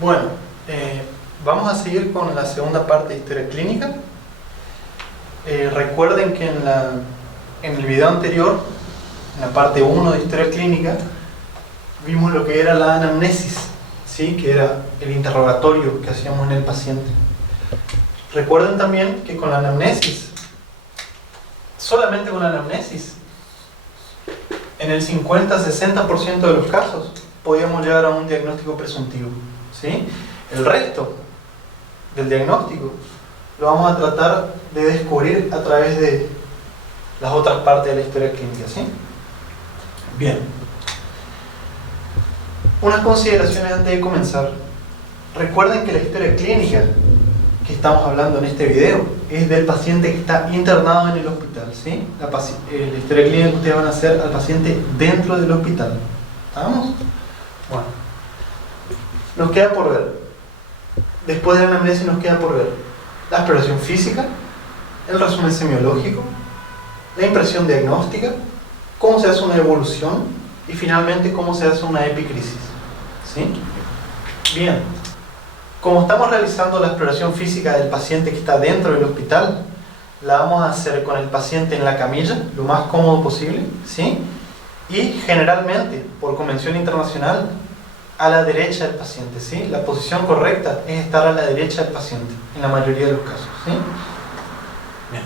Bueno, vamos a seguir con la segunda parte de historia clínica. Recuerden que en el video anterior, en la parte 1 de historia clínica, vimos lo que era la anamnesis, ¿sí? Que era el interrogatorio que hacíamos en el paciente. Recuerden también que con la anamnesis, solamente con la anamnesis, en el 50-60% de los casos podíamos llegar a un diagnóstico presuntivo, ¿sí? El resto del diagnóstico lo vamos a tratar de descubrir a través de las otras partes de la historia clínica, ¿sí? Bien. Unas consideraciones antes de comenzar. Recuerden que la historia clínica que estamos hablando en este video es del paciente que está internado en el hospital, ¿sí? La historia clínica que ustedes van a hacer al paciente dentro del hospital. ¿Estamos? Bueno. Nos queda por ver. Después de la anamnesis nos queda por ver la exploración física, el resumen semiológico, la impresión diagnóstica, cómo se hace una evolución y finalmente cómo se hace una epicrisis, ¿sí? Bien, como estamos realizando la exploración física del paciente que está dentro del hospital, la vamos a hacer con el paciente en la camilla, lo más cómodo posible, ¿sí? Y generalmente, por convención internacional, a la derecha del paciente, ¿sí? La posición correcta es estar a la derecha del paciente, en la mayoría de los casos, ¿sí? Bien.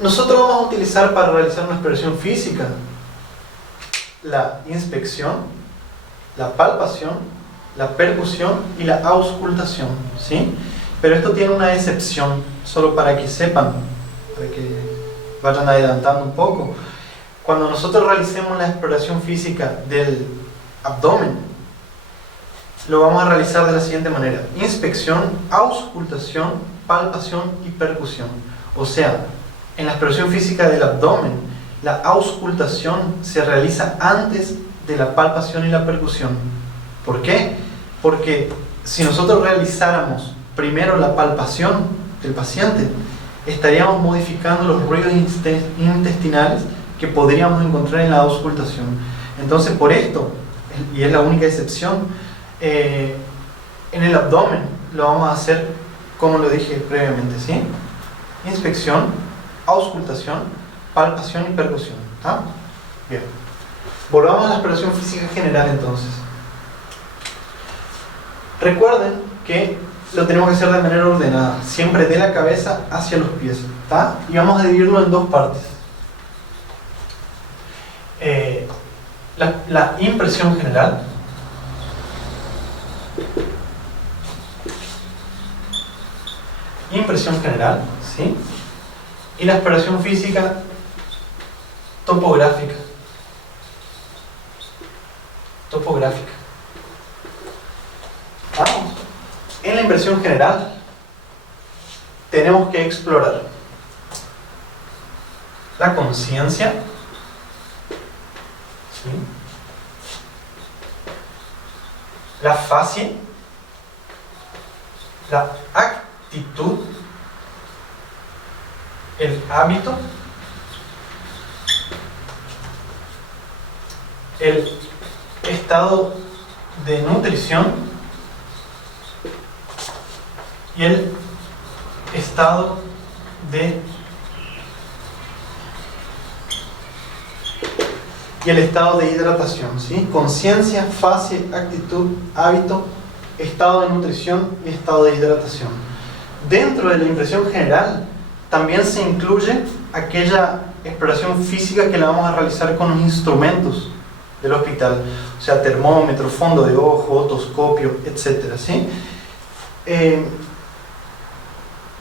Nosotros vamos a utilizar para realizar una exploración física la inspección, la palpación, la percusión y la auscultación, ¿sí? Pero esto tiene una excepción, solo para que sepan, para que vayan adelantando un poco. Cuando nosotros realicemos la exploración física del abdomen, lo vamos a realizar de la siguiente manera: inspección, auscultación, palpación y percusión. O sea, en la exploración física del abdomen, la auscultación se realiza antes de la palpación y la percusión. ¿Por qué? Porque si nosotros realizáramos primero la palpación del paciente, estaríamos modificando los ruidos intestinales que podríamos encontrar en la auscultación. Entonces, por esto, y es la única excepción, en el abdomen lo vamos a hacer como lo dije previamente, ¿sí? Inspección, auscultación, palpación y percusión, ¿está? Bien. Volvamos a la exploración física general entonces. Recuerden que lo tenemos que hacer de manera ordenada, siempre de la cabeza hacia los pies, ¿está? Y vamos a dividirlo en dos partes. La impresión general, ¿sí? Y la exploración física topográfica. Vamos. En la impresión general tenemos que explorar la conciencia, ¿sí? La facie, la actitud, el hábito, el estado de nutrición y el estado de hidratación, ¿sí? Conciencia, facie, actitud, hábito, estado de nutrición y estado de hidratación. Dentro de la impresión general también se incluye aquella exploración física que la vamos a realizar con los instrumentos del hospital, o sea, termómetro, fondo de ojo, otoscopio, etc., ¿sí?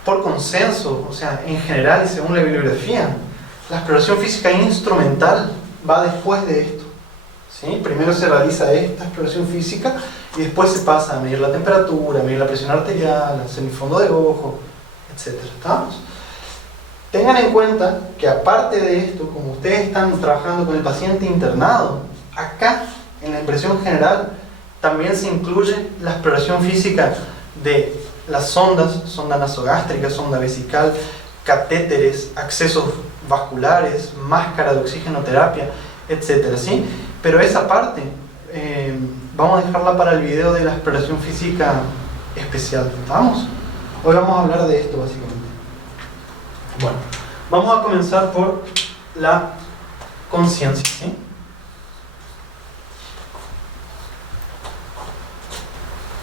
Por consenso, o sea, en general y según la bibliografía, la exploración física instrumental va después de esto, ¿sí? Primero se realiza esta exploración física y después se pasa a medir la temperatura, a medir la presión arterial, a hacer el fondo de ojo, etc. ¿Estamos? Tengan en cuenta que aparte de esto, como ustedes están trabajando con el paciente internado, acá en la impresión general también se incluye la exploración física de las sondas, sonda nasogástrica, sonda vesical, catéteres, accesos vasculares, máscara de oxigenoterapia, etcétera, ¿sí? Pero esa parte vamos a dejarla para el video de la exploración física especial. ¿Estamos? Hoy vamos a hablar de esto básicamente. Bueno, vamos a comenzar por la conciencia, ¿sí?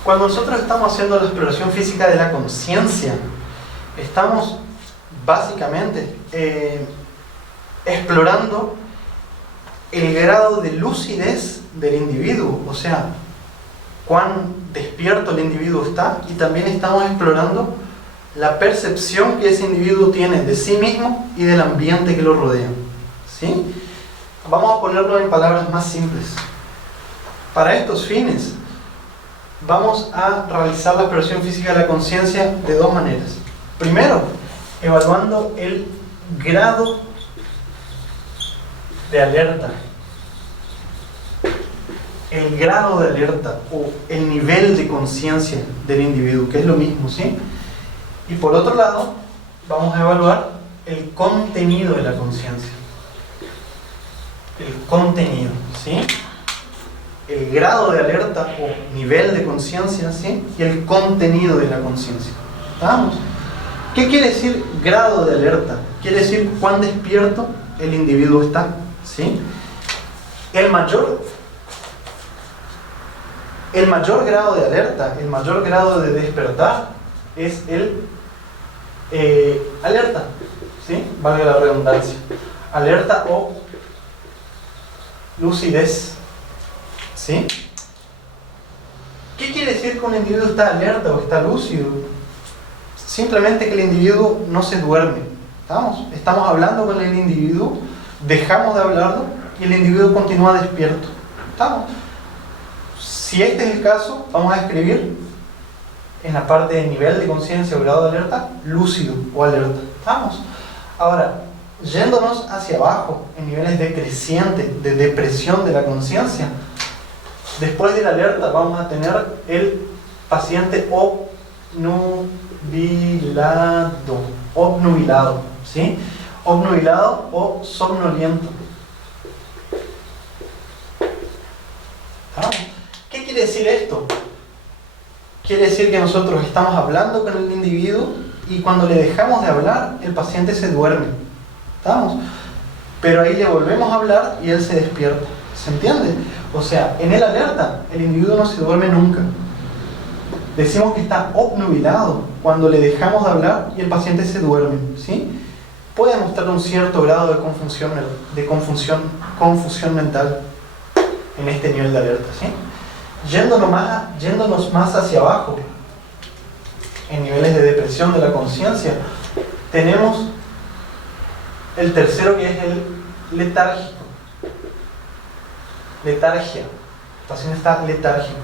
Cuando nosotros estamos haciendo la exploración física de la conciencia, estamos básicamente explorando el grado de lucidez del individuo, o sea, cuán despierto el individuo está, y también estamos explorando la percepción que ese individuo tiene de sí mismo y del ambiente que lo rodea, ¿sí? Vamos a ponerlo en palabras más simples. Para estos fines, vamos a realizar la exploración física de la conciencia de dos maneras. Primero, evaluando el grado de alerta. El grado de alerta o el nivel de conciencia del individuo, que es lo mismo, ¿sí? Y por otro lado, vamos a evaluar el contenido de la conciencia. El contenido, ¿sí? El grado de alerta o nivel de conciencia, ¿sí? Y el contenido de la conciencia. ¿Vamos? ¿Qué quiere decir grado de alerta? Quiere decir cuán despierto el individuo está, ¿sí? El mayor grado de alerta, el mayor grado de despertar es el alerta, ¿sí? Valga la redundancia. Alerta o lucidez, ¿sí? ¿Qué quiere decir que un individuo está alerta o está lúcido? Simplemente que el individuo no se duerme. Estamos hablando con el individuo, dejamos de hablarlo y el individuo continúa despierto. ¿Estamos? Si este es el caso, vamos a escribir en la parte de nivel de conciencia o grado de alerta, lúcido o alerta. ¿Estamos? Ahora, yéndonos hacia abajo, en niveles decrecientes, de depresión de la conciencia, después de la alerta vamos a tener el paciente obnubilado, ¿sí? Obnubilado o somnoliento. ¿Ah? ¿Qué quiere decir esto? Quiere decir que nosotros estamos hablando con el individuo y cuando le dejamos de hablar, el paciente se duerme. ¿Estamos? Pero ahí le volvemos a hablar y él se despierta. ¿Se entiende? O sea, en el alerta, el individuo no se duerme nunca. Decimos que está obnubilado cuando le dejamos de hablar y el paciente se duerme, ¿sí? Puede mostrar un cierto grado de confusión mental en este nivel de alerta, ¿sí? Yéndonos más hacia abajo, en niveles de depresión de la conciencia, tenemos el tercero, que es el letárgico. Letargia. El paciente está letárgico,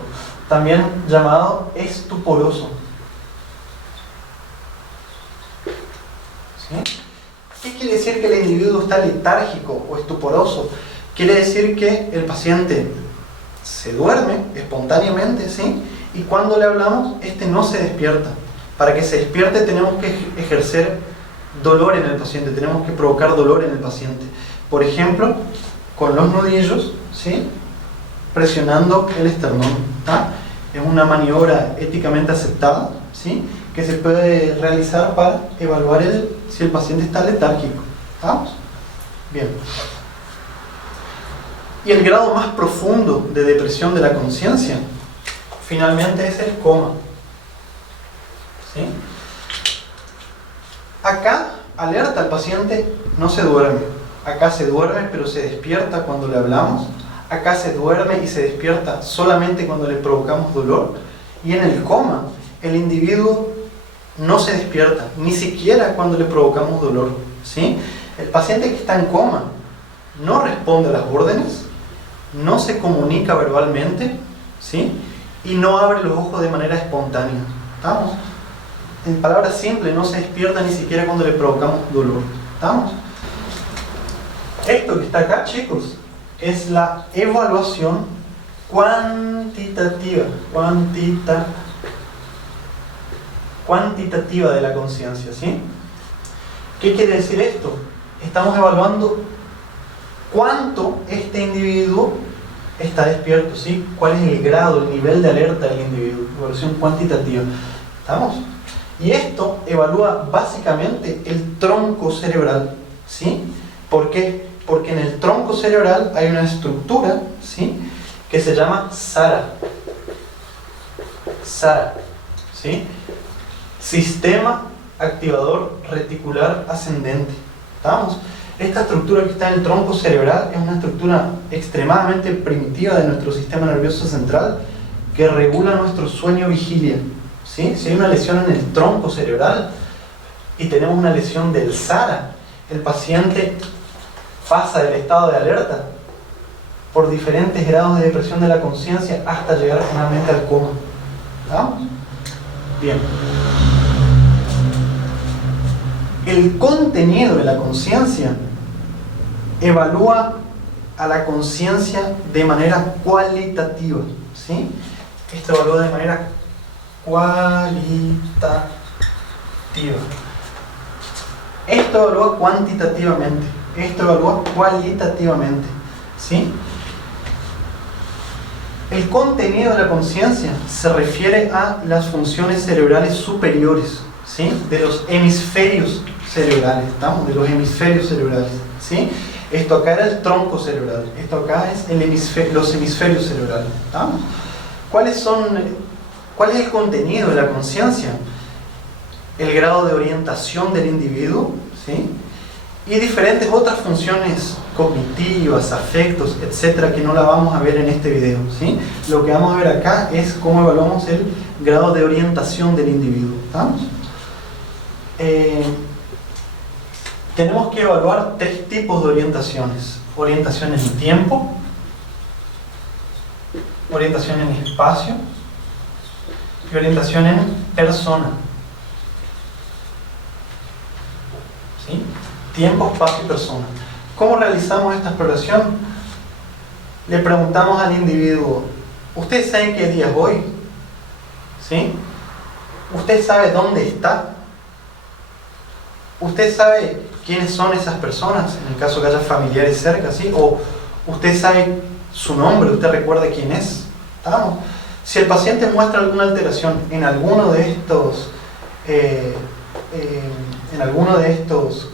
también llamado estuporoso. ¿Sí? ¿Qué quiere decir que el individuo está letárgico o estuporoso? Quiere decir que el paciente se duerme espontáneamente, ¿sí? Y cuando le hablamos, este no se despierta. Para que se despierte tenemos que ejercer dolor en el paciente, tenemos que provocar dolor en el paciente. Por ejemplo, con los nudillos, ¿sí? Presionando el esternón. ¿Ah? Es una maniobra éticamente aceptada, ¿sí? Que se puede realizar para evaluar si el paciente está letárgico. ¿Vamos? Bien. Y el grado más profundo de depresión de la conciencia, finalmente, es el coma. ¿Sí? Acá, alerta, el paciente no se duerme. Acá se duerme, pero se despierta cuando le hablamos. Acá se duerme y se despierta solamente cuando le provocamos dolor. Y en el coma, el individuo no se despierta, ni siquiera cuando le provocamos dolor, ¿sí? El paciente que está en coma no responde a las órdenes, no se comunica verbalmente, ¿sí? Y no abre los ojos de manera espontánea. ¿Estamos? En palabras simples, no se despierta ni siquiera cuando le provocamos dolor. ¿Estamos? Esto que está acá, chicos, es la evaluación cuantitativa de la conciencia, ¿sí? ¿Qué quiere decir esto? Estamos evaluando cuánto este individuo está despierto, ¿sí? ¿Cuál es el grado, el nivel de alerta del individuo? Evaluación cuantitativa. ¿Estamos? Y esto evalúa básicamente el tronco cerebral, ¿sí? ¿Por qué? Porque en el tronco cerebral hay una estructura, ¿sí?, que se llama SARA. SARA, ¿sí? Sistema Activador Reticular Ascendente. ¿Estamos? Esta estructura que está en el tronco cerebral es una estructura extremadamente primitiva de nuestro sistema nervioso central que regula nuestro sueño-vigilia, ¿sí? Si hay una lesión en el tronco cerebral y tenemos una lesión del SARA, el paciente pasa del estado de alerta por diferentes grados de depresión de la conciencia hasta llegar finalmente al coma. ¿Vamos? Bien. El contenido de la conciencia evalúa a la conciencia de manera cualitativa, ¿sí? Esto evalúa de manera cualitativa. Esto evalúa cuantitativamente. Esto evalúa cualitativamente, ¿sí? El contenido de la conciencia se refiere a las funciones cerebrales superiores, ¿sí?, de los hemisferios cerebrales, ¿estamos? De los hemisferios cerebrales, ¿sí? Esto acá era el tronco cerebral, esto acá es los hemisferios cerebrales, ¿estamos? ¿Cuál es el contenido de la conciencia? El grado de orientación del individuo, ¿sí?, y diferentes otras funciones cognitivas, afectos, etcétera, que no la vamos a ver en este video, ¿sí? Lo que vamos a ver acá es cómo evaluamos el grado de orientación del individuo, ¿estamos? Tenemos que evaluar tres tipos de orientaciones: orientación en tiempo, orientación en espacio y orientación en persona, ¿sí? Tiempo, espacio y persona. ¿Cómo realizamos esta exploración? Le preguntamos al individuo: ¿usted sabe qué día es hoy? ¿Sí? ¿Usted sabe dónde está? ¿Usted sabe quiénes son esas personas? En el caso que haya familiares cerca, ¿sí? O ¿usted sabe su nombre? ¿Usted recuerda quién es? ¿Estamos? Si el paciente muestra alguna alteración en alguno de estos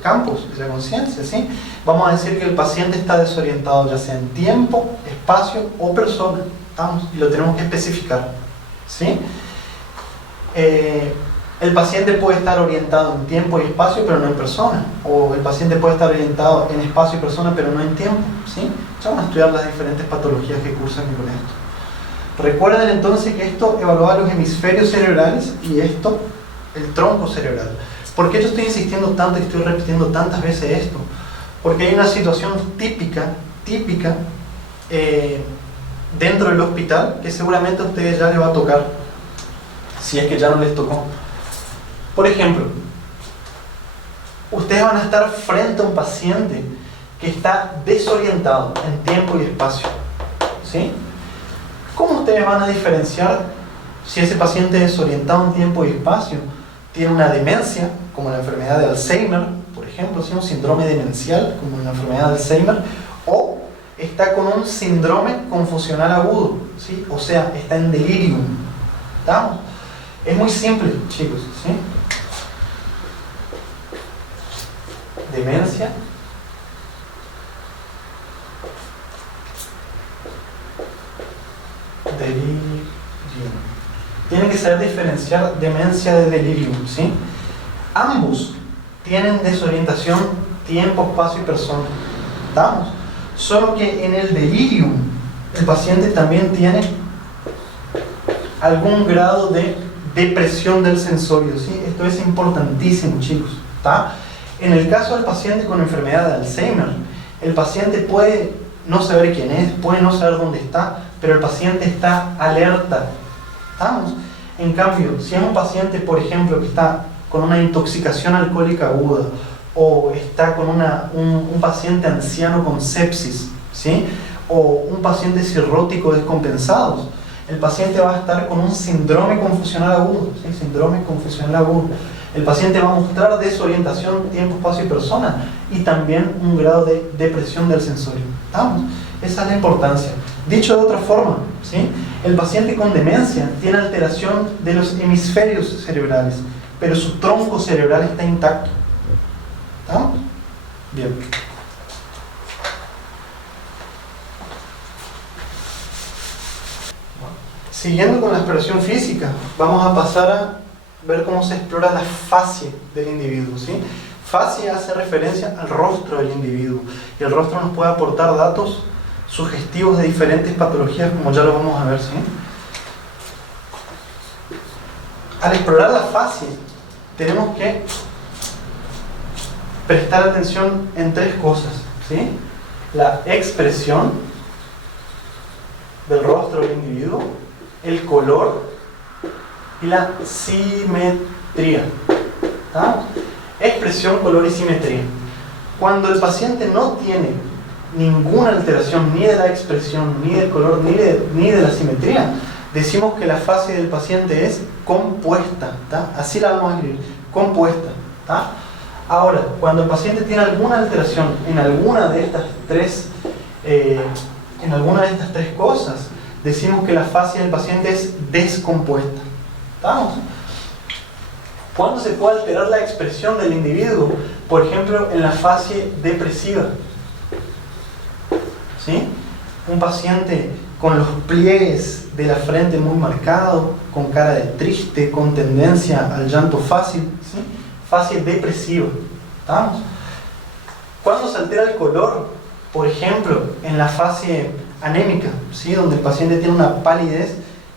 campos de la conciencia, ¿sí?, vamos a decir que el paciente está desorientado, ya sea en tiempo, espacio o persona, ¿estamos? Y lo tenemos que especificar, ¿sí? El paciente puede estar orientado en tiempo y espacio, pero no en persona, o el paciente puede estar orientado en espacio y persona, pero no en tiempo, ¿sí? Ya vamos a estudiar las diferentes patologías que cursan con esto. Recuerden entonces que esto evalúa los hemisferios cerebrales y esto el tronco cerebral. ¿Por qué yo estoy insistiendo tanto y estoy repitiendo tantas veces esto? Porque hay una situación típica dentro del hospital que seguramente a ustedes ya les va a tocar, si es que ya no les tocó. Por ejemplo, ustedes van a estar frente a un paciente que está desorientado en tiempo y espacio, ¿sí? ¿Cómo ustedes van a diferenciar si ese paciente desorientado en tiempo y espacio tiene una demencia, como la enfermedad de Alzheimer, por ejemplo, ¿sí?, un síndrome demencial, como la enfermedad de Alzheimer, o está con un síndrome confusional agudo, ¿sí?, o sea, está en delirium? ¿Estamos? Es muy simple, chicos, ¿sí? Demencia, delirium. Tienen que saber diferenciar demencia de delirium, ¿sí? Ambos tienen desorientación, tiempo, espacio y persona, ¿estamos? Solo que en el delirium el paciente también tiene algún grado de depresión del sensorio, ¿sí? Esto es importantísimo, chicos, ¿está? En el caso del paciente con enfermedad de Alzheimer, el paciente puede no saber quién es, puede no saber dónde está, pero el paciente está alerta, ¿estamos? En cambio, si es un paciente, por ejemplo, que está con una intoxicación alcohólica aguda, o está con un paciente anciano con sepsis, ¿sí?, o un paciente cirrótico descompensado, el paciente va a estar con un síndrome confusional agudo, ¿sí?, síndrome confusional agudo. El paciente va a mostrar desorientación, tiempo, espacio y persona, y también un grado de depresión del sensorio. ¿Estamos? Esa es la importancia. Dicho de otra forma, ¿sí? El paciente con demencia tiene alteración de los hemisferios cerebrales, pero su tronco cerebral está intacto. ¿Estamos? Bien. Siguiendo con la exploración física, vamos a pasar a ver cómo se explora la facie del individuo, ¿sí? Facie hace referencia al rostro del individuo, y el rostro nos puede aportar datos sugestivos de diferentes patologías, como ya lo vamos a ver, ¿sí? Al explorar la facie, tenemos que prestar atención en tres cosas, ¿sí? La expresión del rostro del individuo, el color y la simetría. ¿Estamos? Expresión, color y simetría. Cuando el paciente no tiene ninguna alteración ni de la expresión, ni del color, ni de la simetría, decimos que la facie del paciente es compuesta. ¿Tá? Así la vamos a escribir, compuesta. ¿Tá? Ahora, cuando el paciente tiene alguna alteración en alguna de estas tres cosas, decimos que la facie del paciente es descompuesta. ¿Estamos? ¿Cuándo se puede alterar la expresión del individuo? Por ejemplo, en la facie depresiva. ¿Sí? Un paciente con los pliegues de la frente muy marcados, con cara de triste, con tendencia al llanto fácil, ¿sí? Facie depresiva. ¿Estamos? ¿Cuándo se altera el color? Por ejemplo, en la facie anémica, ¿sí? Donde el paciente tiene una palidez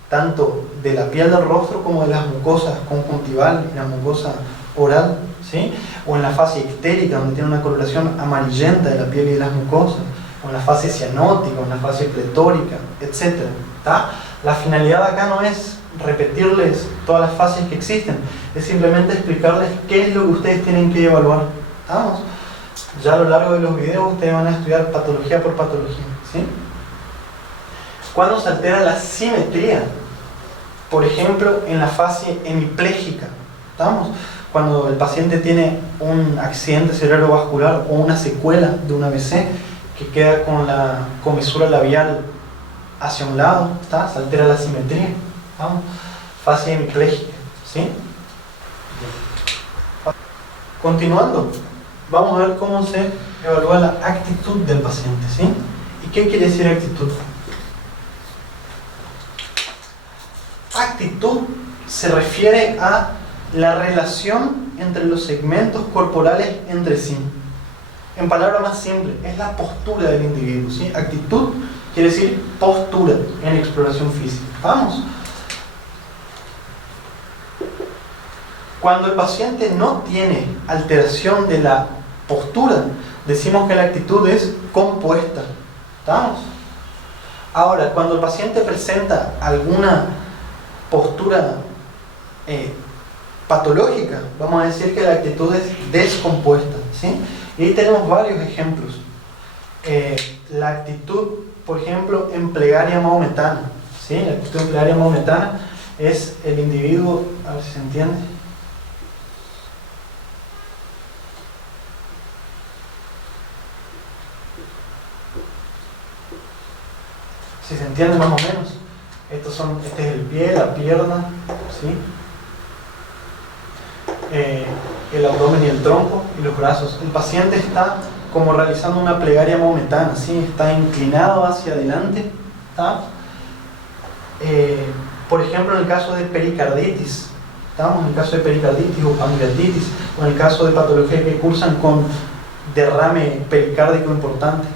tanto de la piel del rostro como de las mucosas conjuntival y la mucosa oral, ¿sí? O en la fase ictérica, donde tiene una coloración amarillenta de la piel y de las mucosas, o en la fase cianótica, o en la fase pletórica, etc. ¿Tá? La finalidad acá no es repetirles todas las fases que existen, es simplemente explicarles qué es lo que ustedes tienen que evaluar. ¿Estamos? Ya a lo largo de los videos ustedes van a estudiar patología por patología, ¿sí? ¿Cuándo se altera la simetría? Por ejemplo, en la fase hemipléjica. ¿Estamos? Cuando el paciente tiene un accidente cerebrovascular o una secuela de un AVC que queda con la comisura labial hacia un lado, ¿está? Se altera la simetría. ¿Estamos? Fase hemipléjica, ¿sí? Continuando, vamos a ver cómo se evalúa la actitud del paciente, ¿sí? ¿Y qué quiere decir actitud? Actitud se refiere a la relación entre los segmentos corporales entre sí. En palabras más simples, es la postura del individuo, ¿sí? Actitud quiere decir postura en exploración física. Vamos. Cuando el paciente no tiene alteración de la postura, decimos que la actitud es compuesta. ¿Estamos? Ahora, cuando el paciente presenta alguna postura patológica, vamos a decir que la actitud es descompuesta, ¿sí? Y ahí tenemos varios ejemplos. La actitud, por ejemplo, en plegaria mahometana, ¿sí? La actitud en plegaria mahometana es el individuo, a ver si se entiende. Si se entiende más o menos. Este es el pie, la pierna, ¿sí? El abdomen y el tronco y los brazos. El paciente está como realizando una plegaria mahometana, ¿sí? Está inclinado hacia adelante, ¿está? Por ejemplo, en el caso de pericarditis, ¿estamos? En el caso de pericarditis o pancreatitis, o en el caso de patologías que cursan con derrame pericárdico importante,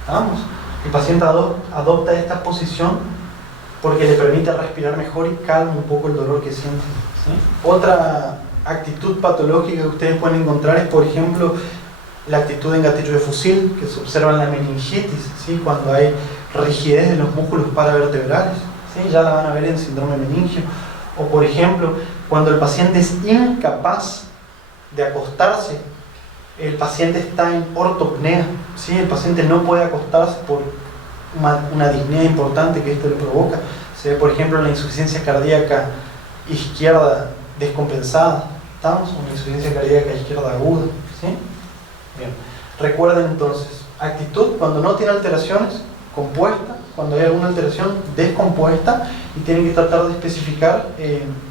¿estamos? El paciente adopta esta posición porque le permite respirar mejor y calma un poco el dolor que siente, ¿sí? Otra actitud patológica que ustedes pueden encontrar es, por ejemplo, la actitud en gatillo de fusil, que se observa en la meningitis, ¿sí? Cuando hay rigidez de los músculos paravertebrales, ¿sí? Ya la van a ver en síndrome meningio. O, por ejemplo, cuando el paciente es incapaz de acostarse, el paciente está en ortopnea, ¿sí? El paciente no puede acostarse por una disnea importante que esto le provoca. Se ve, por ejemplo, la insuficiencia cardíaca izquierda descompensada, ¿estamos? Una insuficiencia cardíaca izquierda aguda, ¿sí? Bien. Recuerden entonces, actitud cuando no tiene alteraciones, compuesta, cuando hay alguna alteración, descompuesta, y tienen que tratar de especificar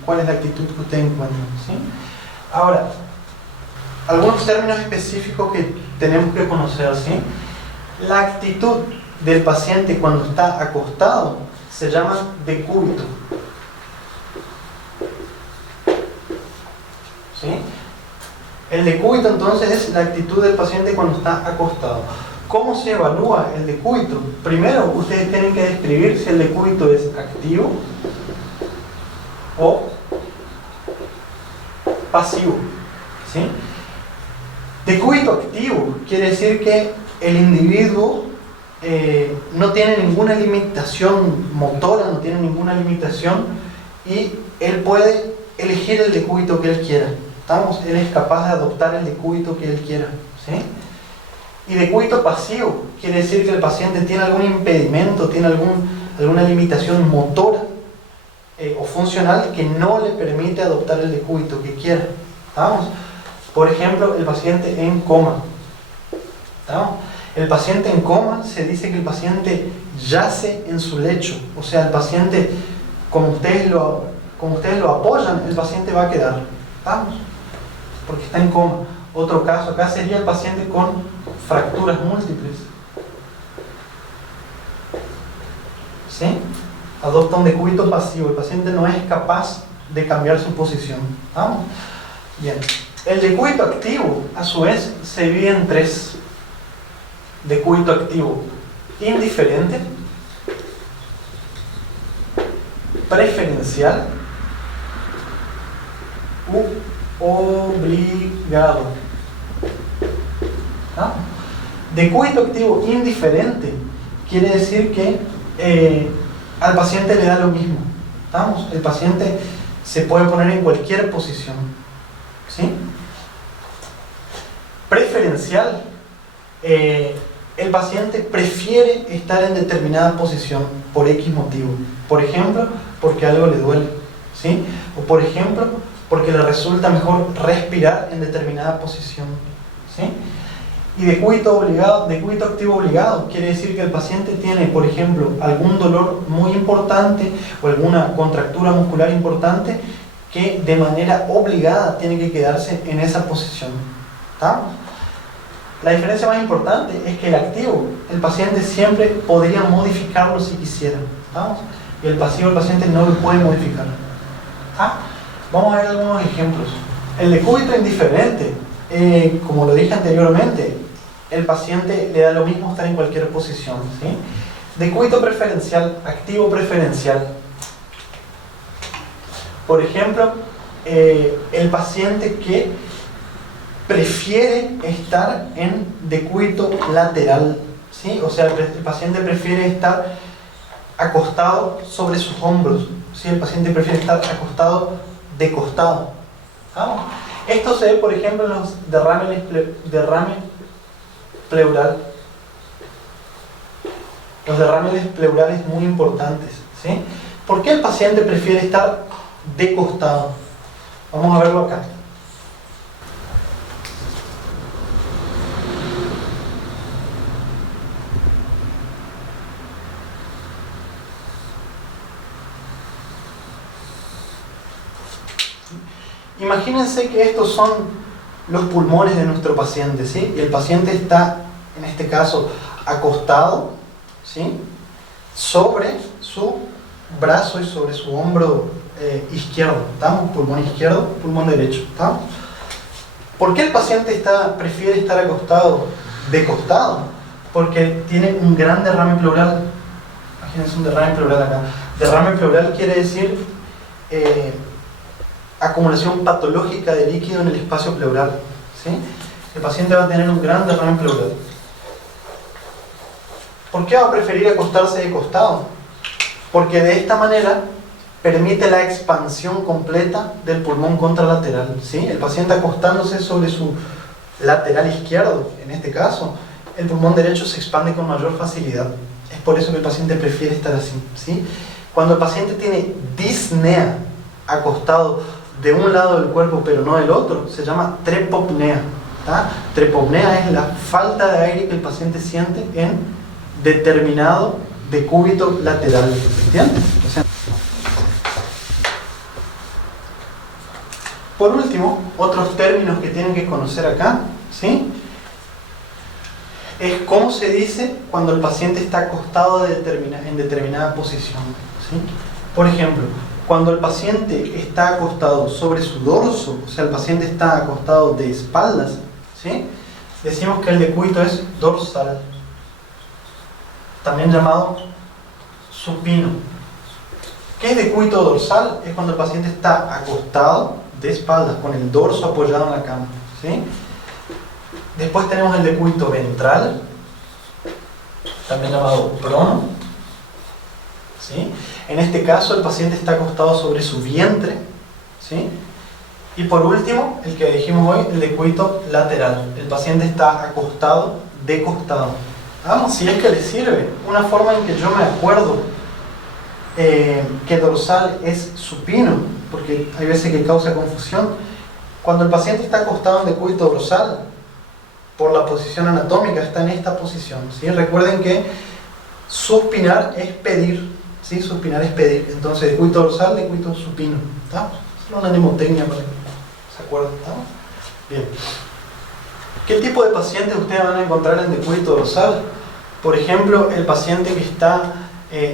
cuál es la actitud que ustedes encuentran, ¿sí? Ahora, algunos términos específicos que tenemos que conocer, ¿sí? La actitud del paciente cuando está acostado se llama decúbito, ¿sí? El decúbito entonces es la actitud del paciente cuando está acostado. ¿Cómo se evalúa el decúbito? Primero, ustedes tienen que describir si el decúbito es activo o pasivo, ¿sí? Decúbito activo quiere decir que el individuo no tiene ninguna limitación motora, no tiene ninguna limitación, y él puede elegir el decúbito que él quiera. ¿Estamos? Él es capaz de adoptar el decúbito que él quiera, ¿sí? Y decúbito pasivo quiere decir que el paciente tiene algún impedimento, tiene alguna limitación motora o funcional que no le permite adoptar el decúbito que quiera. ¿Estamos? Por ejemplo, el paciente en coma. ¿Estamos? El paciente en coma se dice que el paciente yace en su lecho, o sea, el paciente, como ustedes lo apoyan, el paciente va a quedar. ¿Estamos? Porque está en coma. Otro caso acá sería el paciente con fracturas múltiples, ¿sí? Adopta un decúbito pasivo, el paciente no es capaz de cambiar su posición. ¿Vamos? Bien. El decúbito activo, a su vez, se divide en tres. Decúbito activo indiferente, preferencial u obligado. ¿Ah? Decúbito activo indiferente quiere decir que al paciente le da lo mismo. ¿Estamos? El paciente se puede poner en cualquier posición, ¿sí? Preferencial, el paciente prefiere estar en determinada posición por X motivo. Por ejemplo, porque algo le duele, ¿sí? O por ejemplo, porque le resulta mejor respirar en determinada posición, ¿sí? Y decúbito activo obligado quiere decir que el paciente tiene, por ejemplo, algún dolor muy importante o alguna contractura muscular importante que de manera obligada tiene que quedarse en esa posición. ¿Estamos? La diferencia más importante es que el activo, el paciente siempre podría modificarlo si quisiera. ¿Estamos? Y el pasivo, el paciente no lo puede modificar. ¿Ah? Vamos a ver algunos ejemplos. El decúbito indiferente, como lo dije anteriormente, el paciente le da lo mismo estar en cualquier posición, ¿sí? Decúbito preferencial, activo preferencial. Por ejemplo, el paciente que prefiere estar en decúbito lateral, ¿sí? O sea, el paciente prefiere estar acostado sobre sus hombros, ¿sí? El paciente prefiere estar acostado de costado. ¿Vamos? Esto se ve, por ejemplo, en los derrames pleural. Los derrames pleurales muy importantes, ¿sí? ¿Por qué el paciente prefiere estar de costado? Vamos a verlo acá. Imagínense que estos son los pulmones de nuestro paciente, ¿sí? Y el paciente está, en este caso, acostado, ¿sí? Sobre su brazo y sobre su hombro izquierdo. ¿Estamos? Pulmón izquierdo, pulmón derecho. ¿Estamos? ¿Por qué el paciente prefiere estar acostado de costado? Porque tiene un gran derrame pleural. Imagínense un derrame pleural acá. Derrame pleural quiere decir acumulación patológica de líquido en el espacio pleural, ¿sí? El paciente va a tener un gran derrame pleural. ¿Por qué va a preferir acostarse de costado? Porque de esta manera permite la expansión completa del pulmón contralateral, ¿sí? El paciente acostándose sobre su lateral izquierdo, en este caso, el pulmón derecho se expande con mayor facilidad. Es por eso que el paciente prefiere estar así, ¿sí? Cuando el paciente tiene disnea, acostado de un lado del cuerpo pero no del otro, se llama trepopnea. ¿tá? Trepopnea es la falta de aire que el paciente siente en determinado decúbito lateral, ¿entiendes? O sea, por último, otros términos que tienen que conocer acá, ¿sí? Es cómo se dice cuando el paciente está acostado en determinada posición, ¿sí? Por ejemplo, cuando el paciente está acostado sobre su dorso, o sea, el paciente está acostado de espaldas, ¿sí? Decimos que el decúbito es dorsal, también llamado supino. ¿Qué es decúbito dorsal? Es cuando el paciente está acostado de espaldas, con el dorso apoyado en la cama, ¿sí? Después tenemos el decúbito ventral, también llamado prono, ¿sí? En este caso el paciente está acostado sobre su vientre, ¿sí? Y por último, el que dijimos hoy, el decúbito lateral. El paciente está acostado de costado. Vamos, si es que le sirve. Una forma en que yo me acuerdo que dorsal es supino, porque hay veces que causa confusión. Cuando el paciente está acostado en decúbito dorsal, por la posición anatómica, está en esta posición, ¿sí? Recuerden que suspinar es pedir, ¿sí? Suspinar es pedir. Entonces, decúbito dorsal, decúbito supino, ¿está? Es una mnemotecnia para que se acuerden, ¿está? Bien. ¿Qué tipo de pacientes ustedes van a encontrar en decúbito dorsal? Por ejemplo, el paciente que está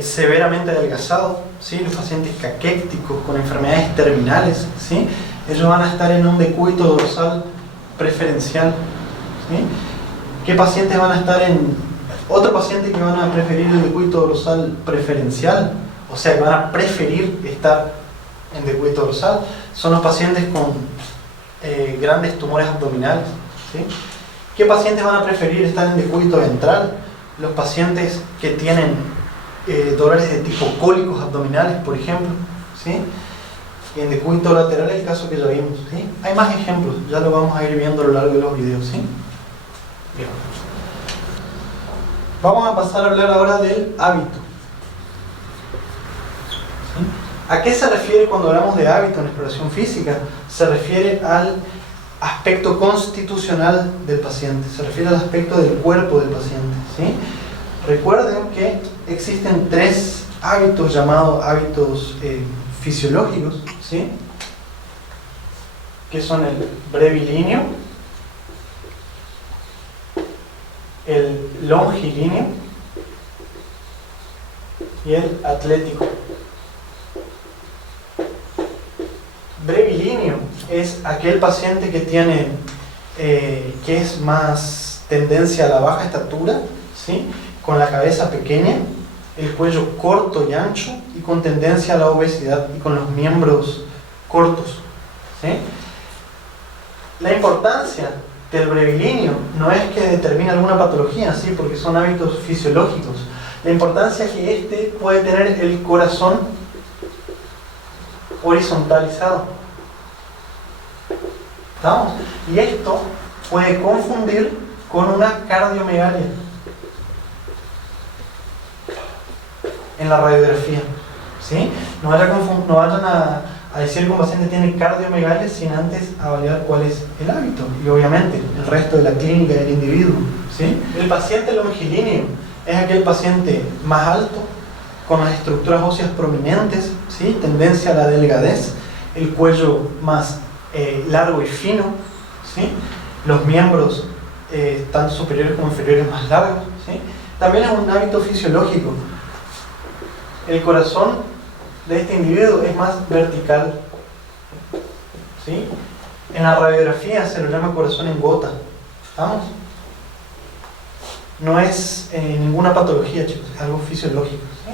severamente adelgazado, ¿sí? Los pacientes caquécticos con enfermedades terminales, ¿sí? Ellos van a estar en un decúbito dorsal preferencial, ¿sí? ¿Qué pacientes van a estar en otro paciente que van a preferir el decúbito dorsal preferencial? O sea, que van a preferir estar en decúbito dorsal. Son los pacientes con grandes tumores abdominales, ¿sí? ¿Qué pacientes van a preferir estar en decúbito ventral? Los pacientes que tienen dolores de tipo cólicos abdominales, por ejemplo, ¿sí? Y en decúbito lateral el caso que ya vimos, ¿sí? Hay más ejemplos, ya lo vamos a ir viendo a lo largo de los videos, ¿sí? Bien. Vamos a pasar a hablar ahora del hábito, ¿sí? ¿A qué se refiere cuando hablamos de hábito en exploración física? Se refiere al aspecto constitucional del paciente, se refiere al aspecto del cuerpo del paciente, ¿sí? Recuerden que existen tres hábitos llamados hábitos fisiológicos, ¿sí? Que son el brevilíneo, el longilíneo y el atlético. Brevilíneo es aquel paciente que tiene que es más tendencia a la baja estatura, ¿sí? Con la cabeza pequeña, el cuello corto y ancho y con tendencia a la obesidad y con los miembros cortos, ¿sí? La importancia del brevilíneo no es que determine alguna patología, ¿sí? Porque son hábitos fisiológicos. La importancia es que este puede tener el corazón horizontalizado, ¿estamos? Y esto puede confundir con una cardiomegalia en la radiografía, ¿sí? No vayan a decir que un paciente tiene cardiomegalia sin antes avaliar cuál es el hábito y obviamente el resto de la clínica del individuo, ¿sí? El paciente longilíneo es aquel paciente más alto, con las estructuras óseas prominentes, ¿sí? Tendencia a la delgadez, el cuello más largo y fino, ¿sí? Los miembros tanto superiores como inferiores más largos, ¿sí? También es un hábito fisiológico. El corazón de este individuo es más vertical, ¿sí? En la radiografía se lo llama corazón en gota, ¿estamos? No es ninguna patología, chicos, es algo fisiológico, ¿sí?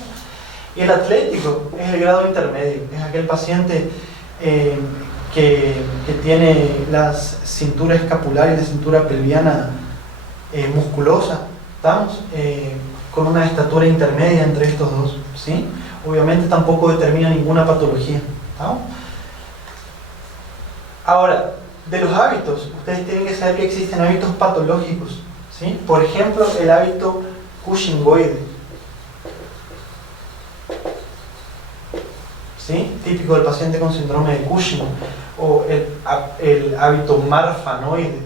Y el atlético es el grado intermedio, es aquel paciente que tiene la cintura escapular y la cintura pelviana musculosa, ¿estamos? Con una estatura intermedia entre estos dos, ¿sí? Obviamente tampoco determina ninguna patología, ¿estamos? Ahora, de los hábitos, ustedes tienen que saber que existen hábitos patológicos, ¿sí? Por ejemplo, el hábito cushingoide, ¿sí? Típico del paciente con síndrome de Cushing, o el hábito marfanoide,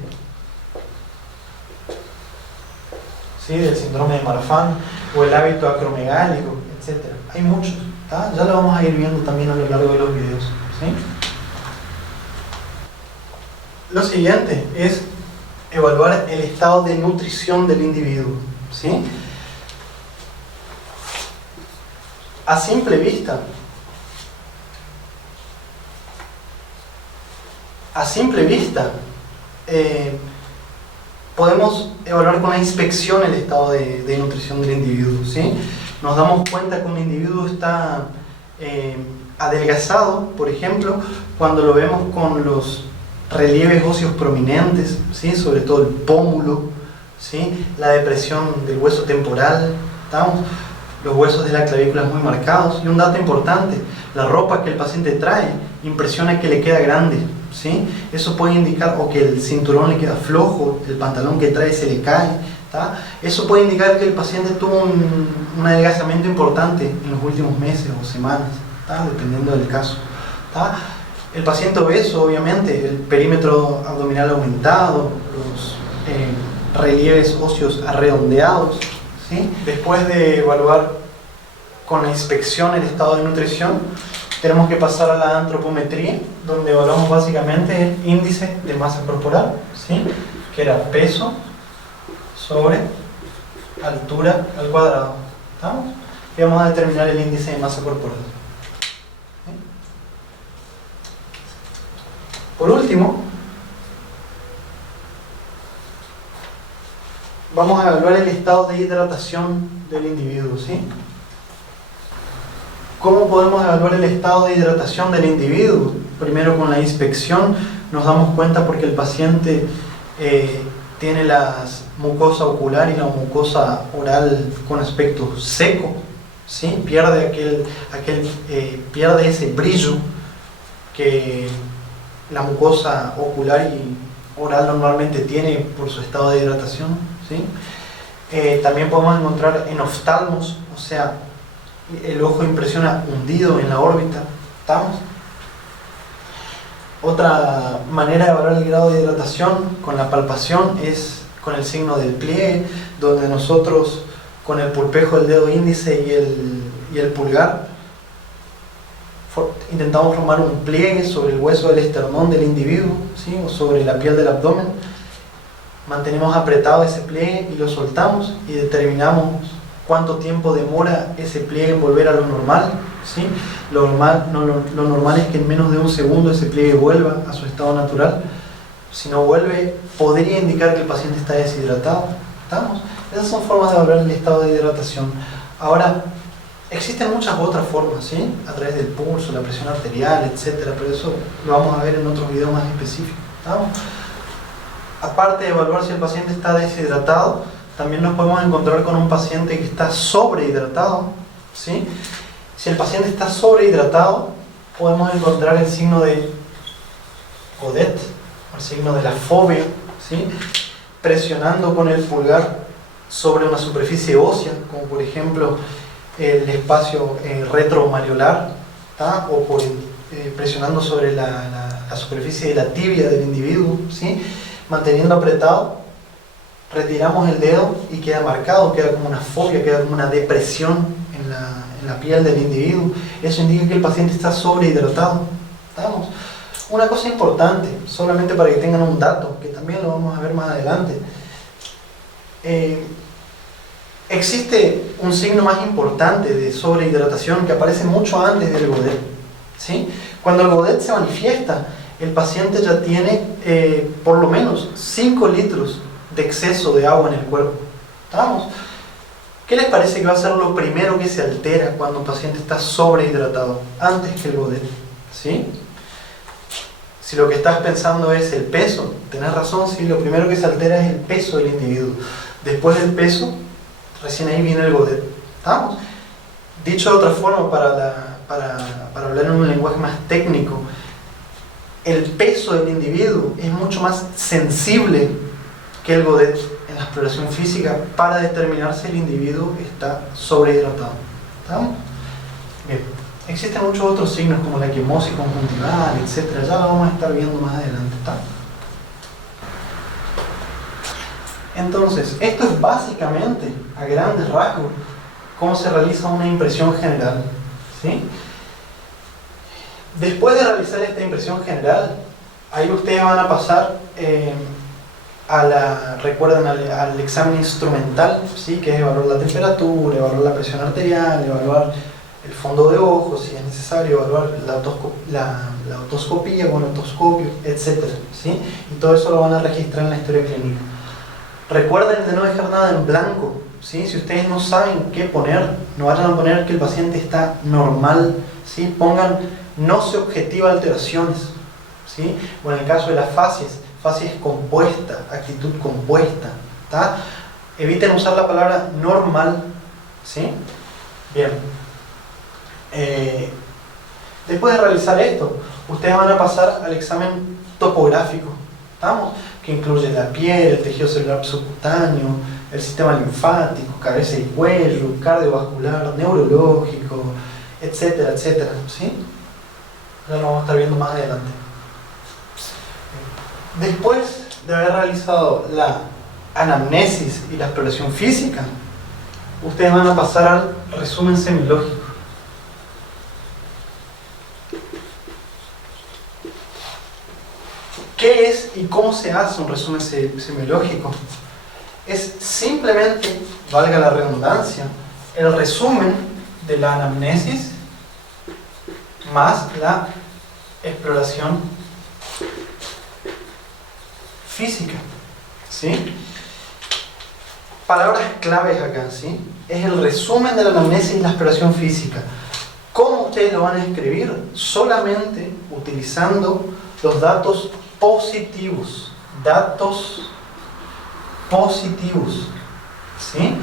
¿sí? Del síndrome de Marfan o el hábito acromegálico, etc. Hay muchos, ¿tá? Ya lo vamos a ir viendo también a lo largo de los videos, ¿sí? Lo siguiente es evaluar el estado de nutrición del individuo, ¿sí? A simple vista, podemos evaluar con la inspección el estado de nutrición del individuo, ¿sí? Nos damos cuenta que un individuo está adelgazado, por ejemplo, cuando lo vemos con los relieves óseos prominentes, ¿sí? Sobre todo el pómulo, ¿sí? La depresión del hueso temporal, ¿estamos? Los huesos de la clavícula muy marcados. Y un dato importante, la ropa que el paciente trae impresiona que le queda grande, ¿sí? Eso puede indicar, o que el cinturón le queda flojo, el pantalón que trae se le cae, ¿tá? Eso puede indicar que el paciente tuvo un adelgazamiento importante en los últimos meses o semanas, ¿tá? Dependiendo del caso, ¿tá? El paciente obeso, obviamente, el perímetro abdominal aumentado, los relieves óseos redondeados, ¿sí? Después de evaluar con la inspección el estado de nutrición, tenemos que pasar a la antropometría, donde evaluamos básicamente el índice de masa corporal, ¿sí? Que era peso sobre altura al cuadrado, ¿estamos? Y vamos a determinar el índice de masa corporal. ¿Sí? Por último, vamos a evaluar el estado de hidratación del individuo, ¿sí? ¿Cómo podemos evaluar el estado de hidratación del individuo? Primero, con la inspección nos damos cuenta porque el paciente tiene la mucosa ocular y la mucosa oral con aspecto seco, ¿sí? Pierde pierde ese brillo que la mucosa ocular y oral normalmente tiene por su estado de hidratación, ¿sí? También podemos encontrar en oftalmos, o sea, el ojo impresiona hundido en la órbita, ¿estamos? Otra manera de evaluar el grado de hidratación con la palpación es con el signo del pliegue, donde nosotros con el pulpejo del dedo índice y el pulgar intentamos formar un pliegue sobre el hueso del esternón del individuo, ¿sí? O sobre la piel del abdomen. Mantenemos apretado ese pliegue y lo soltamos y determinamos cuánto tiempo demora ese pliegue en volver a lo normal, ¿sí? Lo normal es que en menos de un segundo ese pliegue vuelva a su estado natural. Si no vuelve, podría indicar que el paciente está deshidratado, ¿estamos? Esas son formas de evaluar el estado de hidratación. Ahora, existen muchas otras formas, ¿sí? A través del pulso, la presión arterial, etc. Pero eso lo vamos a ver en otros videos más específicos, ¿estamos? Aparte de evaluar si el paciente está deshidratado, también nos podemos encontrar con un paciente que está sobrehidratado, ¿sí? Si el paciente está sobrehidratado, podemos encontrar el signo de Godet, el signo de la fobia, ¿sí? Presionando con el pulgar sobre una superficie ósea, como por ejemplo el espacio retromalleolar, ¿tá? O presionando sobre la superficie de la tibia del individuo, ¿sí? Manteniendo apretado, retiramos el dedo y queda marcado, queda como una fobia, queda como una depresión en la piel del individuo. Eso indica que el paciente está sobrehidratado, ¿estamos? Una cosa importante, solamente para que tengan un dato, que también lo vamos a ver más adelante. Existe un signo más importante de sobrehidratación que aparece mucho antes del Godet, ¿sí? Cuando el Godet se manifiesta, el paciente ya tiene por lo menos 5 litros de exceso de agua en el cuerpo, ¿estamos? ¿Qué les parece que va a ser lo primero que se altera cuando un paciente está sobrehidratado? Antes que el Godet, ¿sí? Si lo que estás pensando es el peso, tenés razón, sí, lo primero que se altera es el peso del individuo. Después del peso, recién ahí viene el Godet, ¿estamos? Dicho de otra forma, para hablar en un lenguaje más técnico, el peso del individuo es mucho más sensible que el Godet en la exploración física para determinar si el individuo está sobrehidratado, ¿estamos? Bien, existen muchos otros signos como la equimosis conjuntival, etc. Ya lo vamos a estar viendo más adelante, ¿está? Entonces, esto es básicamente, a grandes rasgos, cómo se realiza una impresión general, ¿sí? Después de realizar esta impresión general, ahí ustedes van a pasar recuerden al examen instrumental, ¿sí? Que es evaluar la temperatura, evaluar la presión arterial, evaluar el fondo de ojo, si es necesario, evaluar la otoscopía con otoscopio, etc. ¿Sí? Y todo eso lo van a registrar en la historia clínica. Recuerden de no dejar nada en blanco, ¿sí? Si ustedes no saben qué poner, no vayan a poner que el paciente está normal, ¿sí? Pongan no se objetiva alteraciones, ¿sí? O en el caso de las facies compuesta, actitud compuesta, ¿tá? Eviten usar la palabra normal, ¿sí? Bien. Después de realizar esto, ustedes van a pasar al examen topográfico, ¿estamos? Que incluye la piel, el tejido celular subcutáneo, el sistema linfático, cabeza y cuello, cardiovascular, neurológico, etcétera, etcétera, ¿sí? Ya lo vamos a estar viendo más adelante. Después de haber realizado la anamnesis y la exploración física, ustedes van a pasar al resumen semiológico. ¿Qué es y cómo se hace un resumen semiológico? Es simplemente, valga la redundancia, el resumen de la anamnesis más la exploración física, ¿sí? Palabras claves acá, ¿sí? Es el resumen de la anamnesis y la exploración física. ¿Cómo ustedes lo van a escribir? Solamente utilizando los datos positivos. Datos positivos, ¿sí?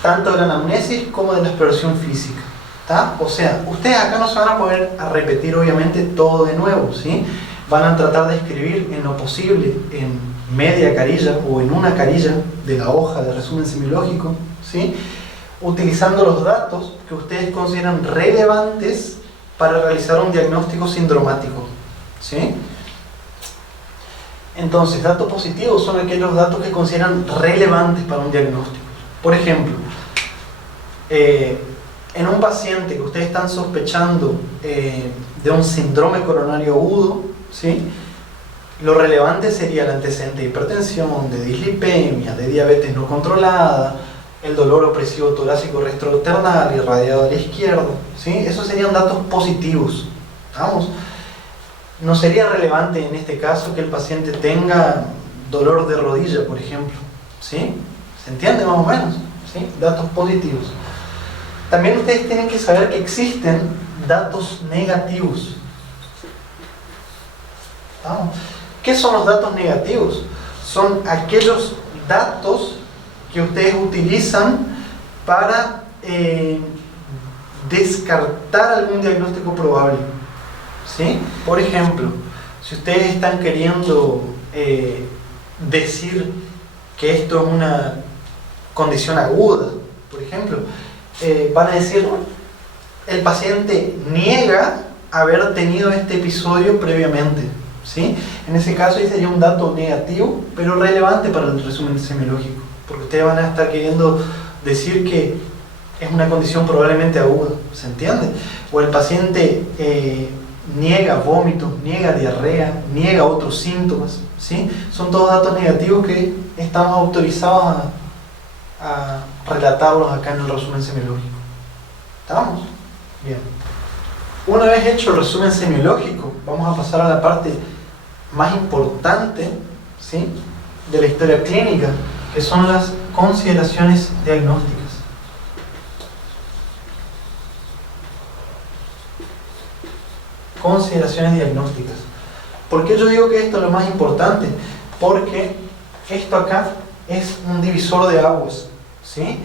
Tanto de la anamnesis como de la exploración física, ¿tá? O sea, ustedes acá no se van a poder repetir obviamente todo de nuevo, ¿sí? Van a tratar de escribir en lo posible en media carilla o en una carilla de la hoja de resumen semiológico, ¿sí? Utilizando los datos que ustedes consideran relevantes para realizar un diagnóstico sindromático, ¿sí? Entonces, datos positivos son aquellos datos que consideran relevantes para un diagnóstico. Por ejemplo, en un paciente que ustedes están sospechando de un síndrome coronario agudo, ¿sí? Lo relevante sería el antecedente de hipertensión, de dislipemia, de diabetes no controlada, el dolor opresivo torácico retroesternal irradiado a la izquierda, ¿sí? Esos serían datos positivos, ¿vamos? No sería relevante en este caso que el paciente tenga dolor de rodilla, por ejemplo, ¿sí? ¿Se entiende más o menos? ¿Sí? Datos positivos. También ustedes tienen que saber que existen datos negativos. ¿Vamos? ¿Qué son los datos negativos? Son aquellos datos que ustedes utilizan para descartar algún diagnóstico probable, ¿sí? Por ejemplo, si ustedes están queriendo decir que esto es una condición aguda, por ejemplo, van a decir, el paciente niega haber tenido este episodio previamente, ¿sí? En ese caso ahí sería un dato negativo, pero relevante para el resumen semiológico, porque ustedes van a estar queriendo decir que es una condición probablemente aguda, ¿se entiende? O el paciente niega vómitos, niega diarrea, niega otros síntomas, ¿sí? Son todos datos negativos que estamos autorizados a relatarlos acá en el resumen semiológico. ¿Estamos? Bien. Una vez hecho el resumen semiológico, vamos a pasar a la parte más importante, ¿sí?, de la historia clínica, que son las consideraciones diagnósticas. Consideraciones diagnósticas. ¿Por qué yo digo que esto es lo más importante? Porque esto acá es un divisor de aguas, ¿sí?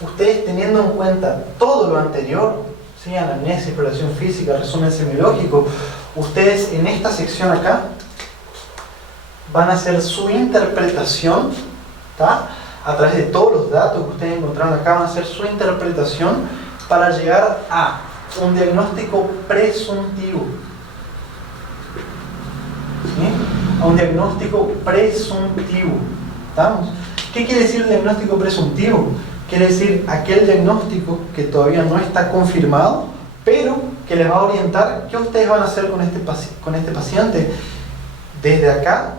Ustedes, teniendo en cuenta todo lo anterior, ¿sí?, anamnesis, exploración física, resumen semiológico, ustedes en esta sección acá van a hacer su interpretación, ¿tá?, a través de todos los datos que ustedes encontraron acá, van a hacer su interpretación para llegar a un diagnóstico presuntivo, ¿sí?, a un diagnóstico presuntivo. ¿Estamos? ¿Qué quiere decir el diagnóstico presuntivo? Quiere decir aquel diagnóstico que todavía no está confirmado, pero que les va a orientar qué ustedes van a hacer con este paciente desde acá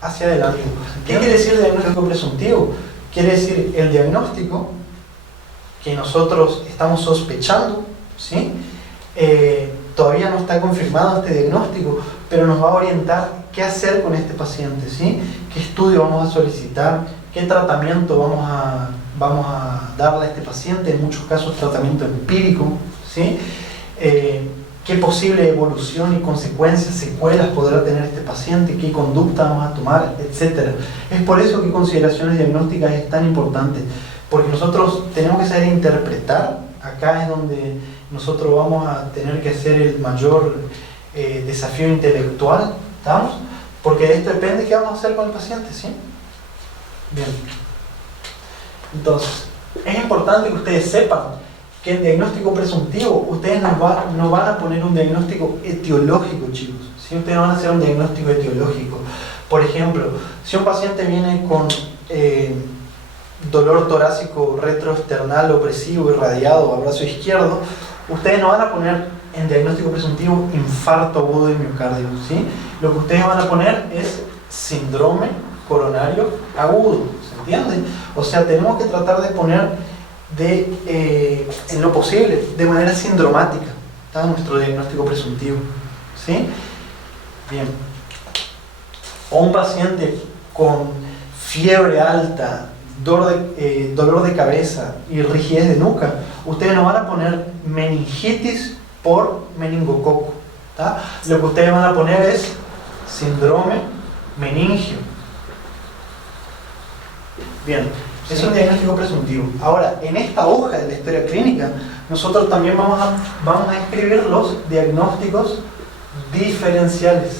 hacia adelante. ¿Qué quiere decir el diagnóstico presuntivo? Quiere decir el diagnóstico que nosotros estamos sospechando, ¿sí? Todavía no está confirmado este diagnóstico, pero nos va a orientar qué hacer con este paciente, ¿sí? Qué estudio vamos a solicitar, qué tratamiento vamos a darle a este paciente, en muchos casos tratamiento empírico, ¿sí? Qué posible evolución y consecuencias, secuelas podrá tener este paciente, qué conducta vamos a tomar, etc. Es por eso que consideraciones diagnósticas es tan importante, porque nosotros tenemos que saber interpretar. Acá es donde nosotros vamos a tener que hacer el mayor desafío intelectual, ¿estamos? Porque de esto depende qué vamos a hacer con el paciente, ¿sí? Bien. Entonces, es importante que ustedes sepan que el diagnóstico presuntivo, ustedes no van a poner un diagnóstico etiológico, chicos, ¿sí? Ustedes no van a hacer un diagnóstico etiológico. Por ejemplo, si un paciente viene con dolor torácico retroesternal opresivo irradiado a brazo izquierdo, ustedes no van a poner en diagnóstico presuntivo infarto agudo de miocardio, ¿sí? Lo que ustedes van a poner es síndrome coronario agudo, ¿se entiende? O sea, tenemos que tratar de poner en lo posible, de manera sindromática, ¿está? Nuestro diagnóstico presuntivo, ¿sí? Bien. O un paciente con fiebre alta, dolor de cabeza y rigidez de nuca, ustedes no van a poner meningitis por meningococo, ¿tá? Lo que ustedes van a poner es síndrome meningio. Bien, es un diagnóstico presuntivo. Ahora, en esta hoja de la historia clínica, nosotros también vamos a escribir los diagnósticos diferenciales.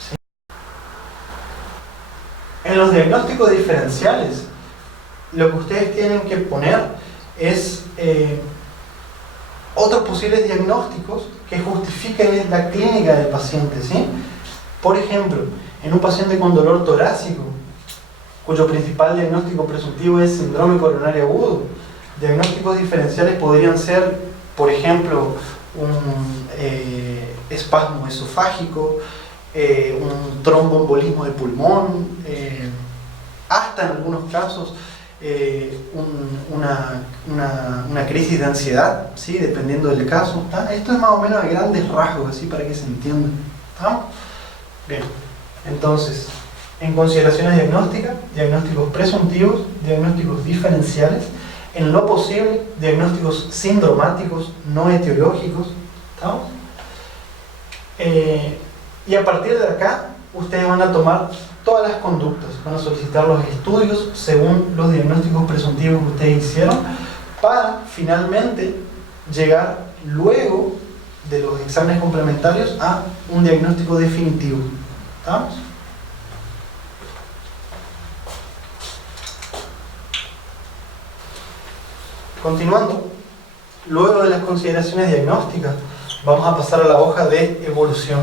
¿Sí? En los diagnósticos diferenciales, lo que ustedes tienen que poner es otros posibles diagnósticos que justifiquen la clínica del paciente, ¿sí? Por ejemplo, en un paciente con dolor torácico, cuyo principal diagnóstico presuntivo es síndrome coronario agudo, diagnósticos diferenciales podrían ser, por ejemplo, un espasmo esofágico, un tromboembolismo de pulmón, hasta en algunos casos una crisis de ansiedad, ¿sí? Dependiendo del caso, ¿tá? Esto es más o menos a grandes rasgos, así para que se entienda, ¿tá? Bien, entonces, en consideraciones diagnósticas, diagnósticos presuntivos, diagnósticos diferenciales, en lo posible, diagnósticos sindromáticos, no etiológicos, ¿estamos? Y a partir de acá, ustedes van a tomar todas las conductas, van a solicitar los estudios según los diagnósticos presuntivos que ustedes hicieron, para finalmente llegar luego de los exámenes complementarios a un diagnóstico definitivo. ¿Estamos? Continuando, luego de las consideraciones diagnósticas, vamos a pasar a la hoja de evolución.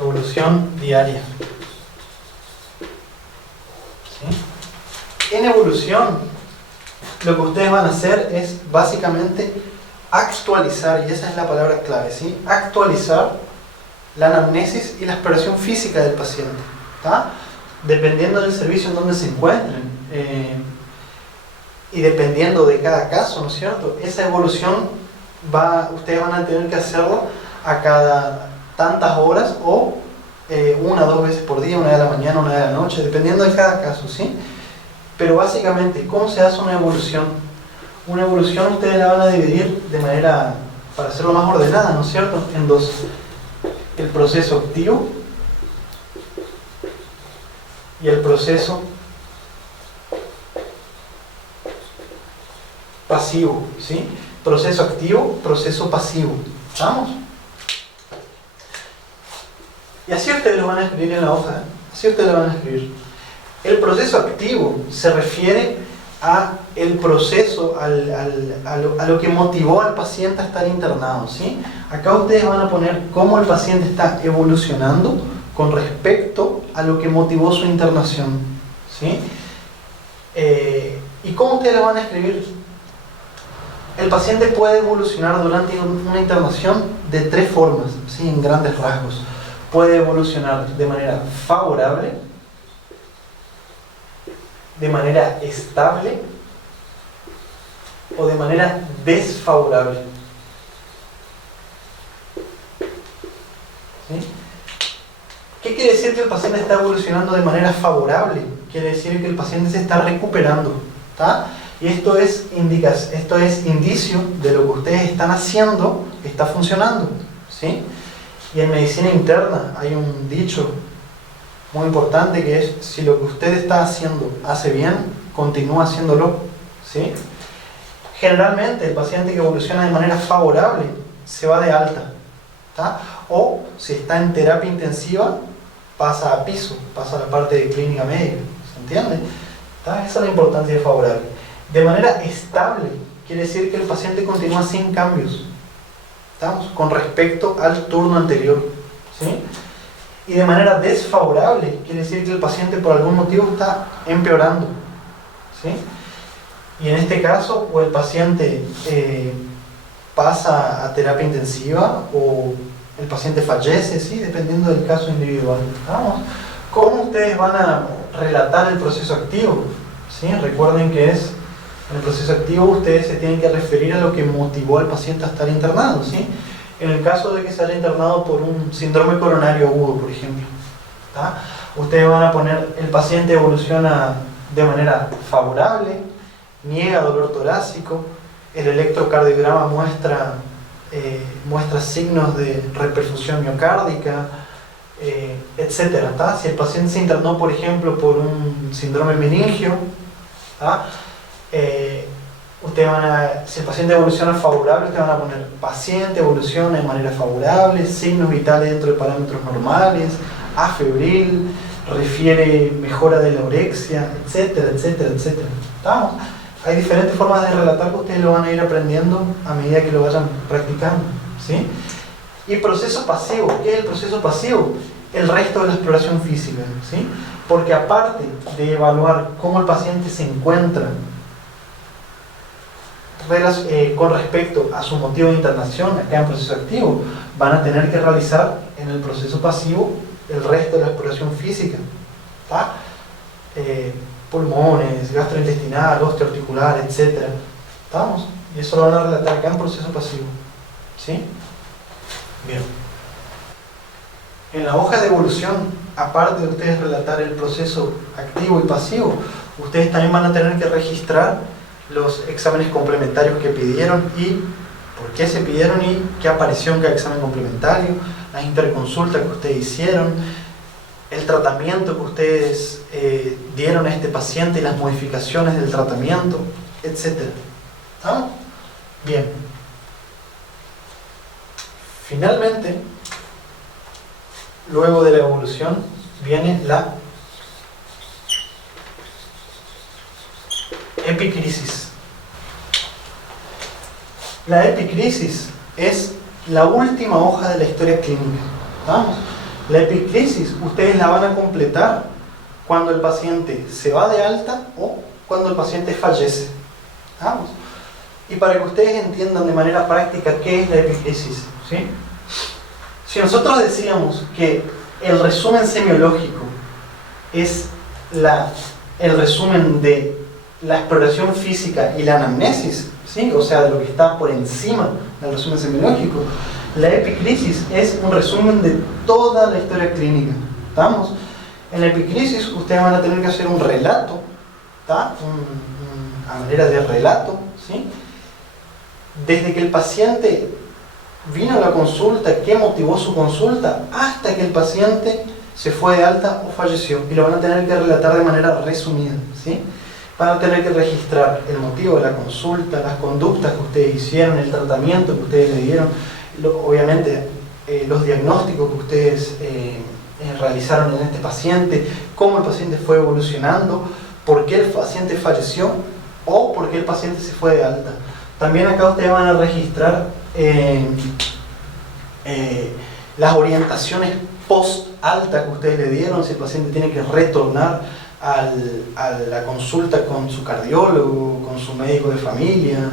Evolución diaria. ¿Sí? En evolución, lo que ustedes van a hacer es básicamente actualizar, y esa es la palabra clave, ¿sí? Actualizar la anamnesis y la exploración física del paciente, ¿tá? Dependiendo del servicio en donde se encuentren y dependiendo de cada caso, ¿no es cierto? Esa evolución ustedes van a tener que hacerlo a cada tantas horas o una o dos veces por día, una de la mañana, una de la noche, dependiendo de cada caso, ¿sí? Pero básicamente, ¿cómo se hace una evolución? Una evolución ustedes la van a dividir de manera, para hacerlo más ordenada, ¿no es cierto?, en dos: el proceso activo y el proceso pasivo, ¿sí? Proceso activo, proceso pasivo, ¿estamos? Y así ustedes lo van a escribir en la hoja, ¿eh? Así ustedes lo van a escribir. El proceso activo se refiere a el proceso, a lo que motivó al paciente a estar internado, ¿sí? Acá ustedes van a poner cómo el paciente está evolucionando con respecto a lo que motivó su internación, ¿sí? ¿Y cómo ustedes lo van a escribir? El paciente puede evolucionar durante una internación de 3 formas, ¿sí? En grandes rasgos. Puede evolucionar de manera favorable, de manera estable o de manera desfavorable. ¿Sí? ¿Qué quiere decir que el paciente está evolucionando de manera favorable? Quiere decir que el paciente se está recuperando, ¿tá? Y esto es indicio de lo que ustedes están haciendo está funcionando, ¿sí? Y en medicina interna hay un dicho muy importante que es: si lo que usted está haciendo hace bien, continúa haciéndolo, ¿sí? Generalmente el paciente que evoluciona de manera favorable se va de alta, ¿tá? O si está en terapia intensiva pasa a piso, pasa a la parte de clínica médica, ¿se entiende? ¿Tá? Esa es la importancia de favorable. De manera estable quiere decir que el paciente continúa sin cambios, ¿estamos? Con respecto al turno anterior, ¿sí? Y de manera desfavorable quiere decir que el paciente por algún motivo está empeorando, ¿sí? Y en este caso, o el paciente pasa a terapia intensiva o el paciente fallece, ¿sí? Dependiendo del caso individual. ¿Vamos? ¿Cómo ustedes van a relatar el proceso activo? ¿Sí? Recuerden que en el proceso activo ustedes se tienen que referir a lo que motivó al paciente a estar internado, ¿sí? En el caso de que se haya internado por un síndrome coronario agudo, por ejemplo, ¿tá? Ustedes van a poner: el paciente evoluciona de manera favorable, niega dolor torácico, el electrocardiograma muestra signos de reperfusión miocárdica, etcétera, ¿tá? Si el paciente se internó, por ejemplo, por un síndrome meningio, ¿tá? Si el paciente evoluciona favorable, ustedes van a poner: paciente evoluciona de manera favorable, signos vitales dentro de parámetros normales, afebril, refiere mejora de la orexia, etcétera, etcétera, etcétera. ¿Estamos? Hay diferentes formas de relatar que ustedes lo van a ir aprendiendo a medida que lo vayan practicando, ¿sí? Y proceso pasivo. ¿Qué es el proceso pasivo? El resto de la exploración física, ¿sí? Porque aparte de evaluar cómo el paciente se encuentra con respecto a su motivo de internación acá en proceso activo, van a tener que realizar en el proceso pasivo el resto de la exploración física, ¿tá? Pulmones, gastrointestinal, osteoarticular, etc. ¿Estamos? Y eso lo van a relatar acá en proceso pasivo, ¿sí? Bien. En la hoja de evolución, aparte de ustedes relatar el proceso activo y pasivo, ustedes también van a tener que registrar los exámenes complementarios que pidieron y por qué se pidieron y qué apareció en cada examen complementario, las interconsultas que ustedes hicieron, el tratamiento que ustedes dieron a este paciente y las modificaciones del tratamiento, etc. ¿Estamos? Bien. Finalmente, luego de la evolución, viene la epicrisis. La epicrisis es la última hoja de la historia clínica. ¿Vamos? La epicrisis ustedes la van a completar cuando el paciente se va de alta o cuando el paciente fallece. ¿Vamos? Y para que ustedes entiendan de manera práctica qué es la epicrisis, ¿sí? Si nosotros decíamos que el resumen semiológico es el resumen de la exploración física y la anamnesis, ¿sí? O sea, de lo que está por encima del resumen semiológico, la epicrisis es un resumen de toda la historia clínica. ¿Estamos? En la epicrisis ustedes van a tener que hacer un relato, ¿tá? A manera de relato, ¿sí? Desde que el paciente vino a la consulta, qué motivó su consulta, hasta que el paciente se fue de alta o falleció. Y lo van a tener que relatar de manera resumida, ¿sí? Van a tener que registrar el motivo de la consulta, las conductas que ustedes hicieron, el tratamiento que ustedes le dieron, obviamente los diagnósticos que ustedes realizaron en este paciente, cómo el paciente fue evolucionando, por qué el paciente falleció o por qué el paciente se fue de alta. También acá ustedes van a registrar las orientaciones post-alta que ustedes le dieron, si el paciente tiene que retornar a la consulta con su cardiólogo, con su médico de familia,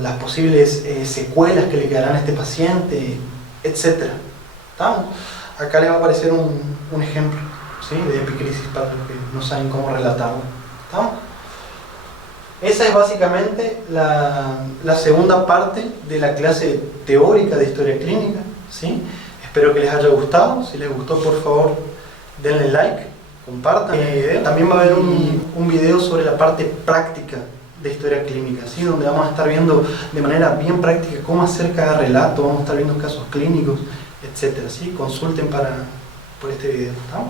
las posibles secuelas que le quedarán a este paciente, etc. ¿Estamos? Acá les va a aparecer un ejemplo, ¿sí?, de epicrisis para los que no saben cómo relatarlo. ¿Estamos? Esa es básicamente la segunda parte de la clase teórica de historia clínica, ¿sí? Espero que les haya gustado. Si les gustó, por favor, denle like, compartan el video. También va a haber un video sobre la parte práctica de historia clínica, ¿sí?, donde vamos a estar viendo de manera bien práctica cómo hacer cada relato, vamos a estar viendo casos clínicos, etc. ¿Sí? Consulten por este video. ¿Estamos?